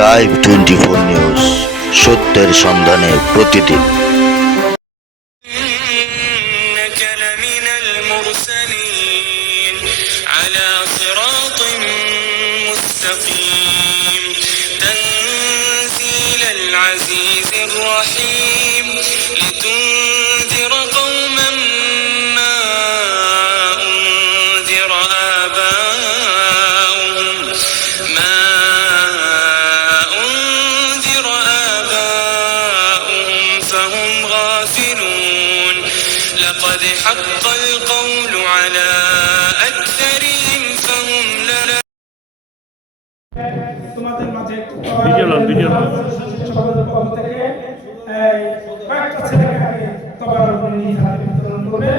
Live twenty four news সত্যের সন্ধানে প্রতিদিন إنك لمن المرسلين على صراط مستقيم تنزيل العزيز الرحيم لتنذر قوما ما أنذر آباؤهم حق القول على أكثرهم فهم لا তোমাদের মাঝে একটু ভিডিও লন, ভিডিও লন। সমাজের পক্ষ থেকে এই কয়েকটা ছেলেকে আগে তোমার উপর নিজ হাতে বিতরণ করবে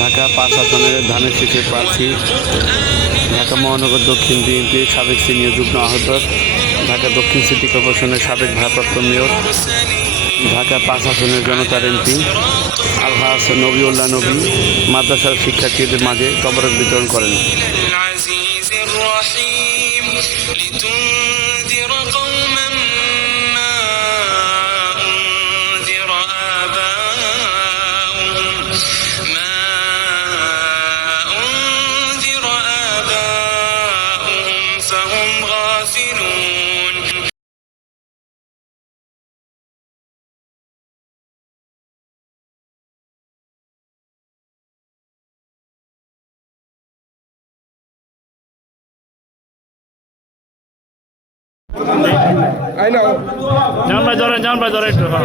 ঢাকা পাঁচ আসনের ধানের শীষে প্রার্থী ঢাকা মহানগর দক্ষিণ বিএনপির সাবেক সিনিয়র যুগ্ম আহ্বায়ক ঢাকা দক্ষিণ সিটি কর্পোরেশনের সাবেক ভারপ্রাপ্ত মেয়র ঢাকা পাঁচ আসনের জনতার এমপি আলহাস নবীউল্লাহ নবী মাদ্রাসার শিক্ষার্থীদের মাঝে কবরক বিতরণ করেন। জান ভাই ধরেন জান ভাই ধরেন একটু হ্যাঁ।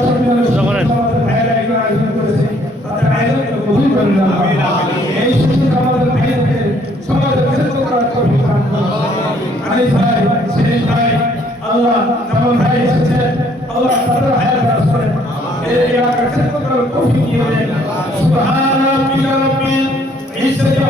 সুস্থ করেন। আল্লাহ ভাই এসেছে আল্লাহ এই এলাকার ক্ষেত্রে কফি দিয়ে দেন সুবহান রাব্বিকা রাব্বিল ইজ্জতি